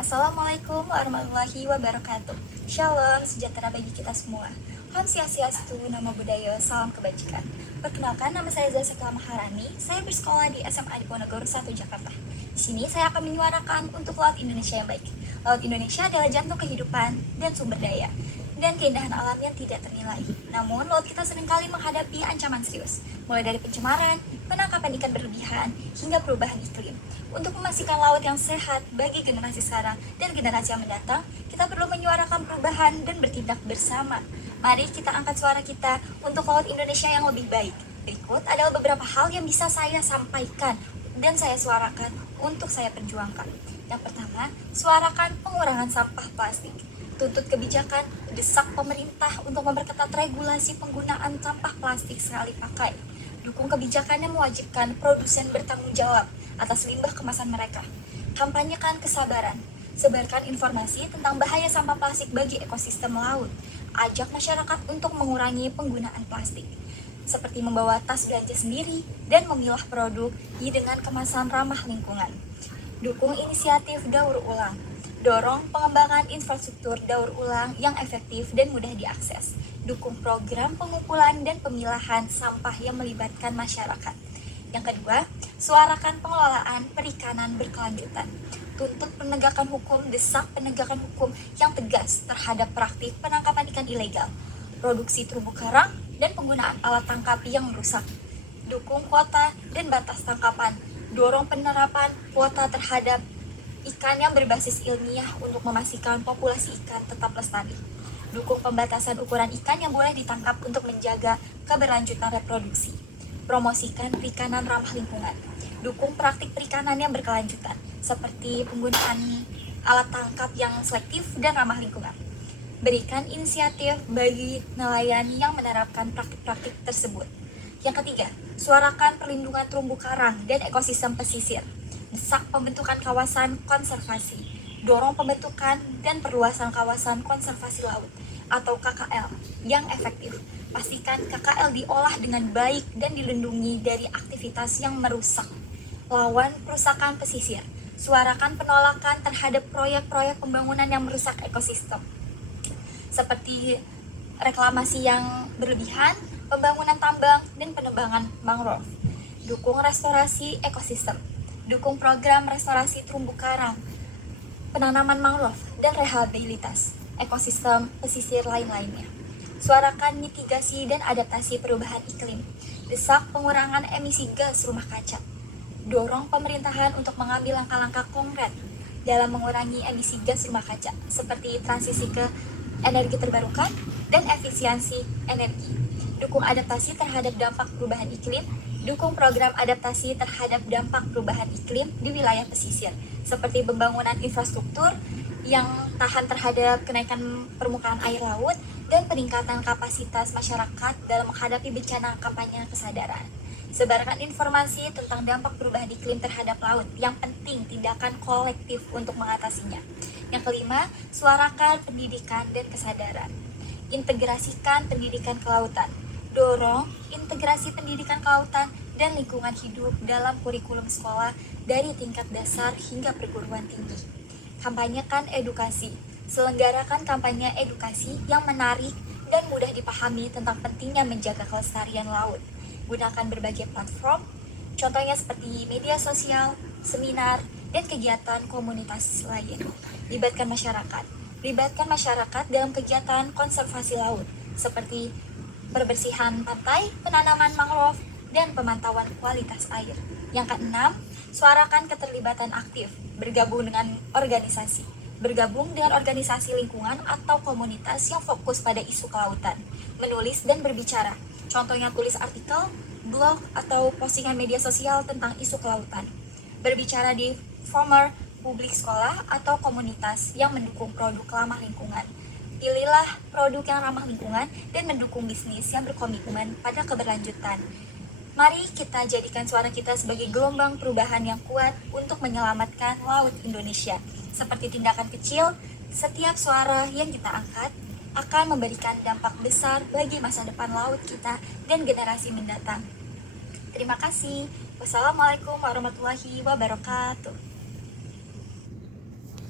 Assalamualaikum warahmatullahi wabarakatuh. Shalom, sejahtera bagi kita semua. Om Swastiastu, Namo Buddhaya, salam kebajikan. Perkenalkan, nama saya Zaskia Maharani. Saya bersekolah di SMA Diponegoro 1 Jakarta. Di sini saya akan menyuarakan untuk Laut Indonesia yang baik. Laut Indonesia adalah jantung kehidupan dan sumber daya dan keindahan alam yang tidak ternilai. Namun, laut kita seringkali menghadapi ancaman serius, mulai dari pencemaran, penangkapan ikan berlebihan, hingga perubahan iklim. Untuk memastikan laut yang sehat bagi generasi sekarang dan generasi yang mendatang, kita perlu menyuarakan perubahan dan bertindak bersama. Mari kita angkat suara kita untuk laut Indonesia yang lebih baik. Berikut adalah beberapa hal yang bisa saya sampaikan dan saya suarakan untuk saya perjuangkan. Yang pertama, suarakan pengurangan sampah plastik. Tuntut kebijakan, desak pemerintah untuk memperketat regulasi penggunaan sampah plastik sekali pakai. Dukung kebijakan yang mewajibkan produsen bertanggung jawab atas limbah kemasan mereka. Kampanyekan kesabaran. Sebarkan informasi tentang bahaya sampah plastik bagi ekosistem laut. Ajak masyarakat untuk mengurangi penggunaan plastik, seperti membawa tas belanja sendiri dan memilah produk dengan kemasan ramah lingkungan. Dukung inisiatif daur ulang. Dorong pengembangan infrastruktur daur ulang yang efektif dan mudah diakses. Dukung program pengumpulan dan pemilahan sampah yang melibatkan masyarakat. Yang kedua, suarakan pengelolaan perikanan berkelanjutan. Tuntut penegakan hukum, desak penegakan hukum yang tegas terhadap praktik penangkapan ikan ilegal, produksi terumbu karang, dan penggunaan alat tangkap yang merusak. Dukung kuota dan batas tangkapan. Dorong penerapan kuota terhadap ikan yang berbasis ilmiah untuk memastikan populasi ikan tetap lestari. Dukung pembatasan ukuran ikan yang boleh ditangkap untuk menjaga keberlanjutan reproduksi. Promosikan perikanan ramah lingkungan. Dukung praktik perikanan yang berkelanjutan, seperti penggunaan alat tangkap yang selektif dan ramah lingkungan. Berikan inisiatif bagi nelayan yang menerapkan praktik-praktik tersebut. Yang ketiga, suarakan perlindungan terumbu karang dan ekosistem pesisir. Desak pembentukan kawasan konservasi. Dorong pembentukan dan perluasan kawasan konservasi laut atau KKL yang efektif. Pastikan KKL diolah dengan baik dan dilindungi dari aktivitas yang merusak. Lawan perusakan pesisir. Suarakan penolakan terhadap proyek-proyek pembangunan yang merusak ekosistem, seperti reklamasi yang berlebihan, pembangunan tambang, dan penebangan mangrove. Dukung restorasi ekosistem. Dukung program restorasi terumbu karang, penanaman mangrove, dan rehabilitas ekosistem pesisir lain-lainnya. Suarakan mitigasi dan adaptasi perubahan iklim. Desak pengurangan emisi gas rumah kaca. Dorong pemerintahan untuk mengambil langkah-langkah konkret dalam mengurangi emisi gas rumah kaca, seperti transisi ke energi terbarukan dan efisiensi energi. Dukung adaptasi terhadap dampak perubahan iklim. Dukung program adaptasi terhadap dampak perubahan iklim di wilayah pesisir, seperti pembangunan infrastruktur yang tahan terhadap kenaikan permukaan air laut dan peningkatan kapasitas masyarakat dalam menghadapi bencana. Kampanye kesadaran. Sebarkan informasi tentang dampak perubahan iklim terhadap laut. Yang penting, tindakan kolektif untuk mengatasinya. Yang kelima, suarakan pendidikan dan kesadaran. Integrasikan pendidikan kelautan. Dorong integrasi pendidikan kelautan dan lingkungan hidup dalam kurikulum sekolah dari tingkat dasar hingga perguruan tinggi. Kampanyekan edukasi. Selenggarakan kampanye edukasi yang menarik dan mudah dipahami tentang pentingnya menjaga kelestarian laut. Gunakan berbagai platform, contohnya seperti media sosial, seminar, dan kegiatan komunitas lain. Libatkan masyarakat. Libatkan masyarakat dalam kegiatan konservasi laut, seperti perbersihan pantai, penanaman mangrove, dan pemantauan kualitas air. Yang keenam, suarakan keterlibatan aktif, bergabung dengan organisasi. Bergabung dengan organisasi lingkungan atau komunitas yang fokus pada isu kelautan. Menulis dan berbicara, contohnya tulis artikel, blog, atau postingan media sosial tentang isu kelautan. Berbicara di forum publik sekolah atau komunitas yang mendukung produk ramah lingkungan. Pilihlah produk yang ramah lingkungan dan mendukung bisnis yang berkomitmen pada keberlanjutan. Mari kita jadikan suara kita sebagai gelombang perubahan yang kuat untuk menyelamatkan laut Indonesia. Seperti tindakan kecil, setiap suara yang kita angkat akan memberikan dampak besar bagi masa depan laut kita dan generasi mendatang. Terima kasih. Wassalamualaikum warahmatullahi wabarakatuh.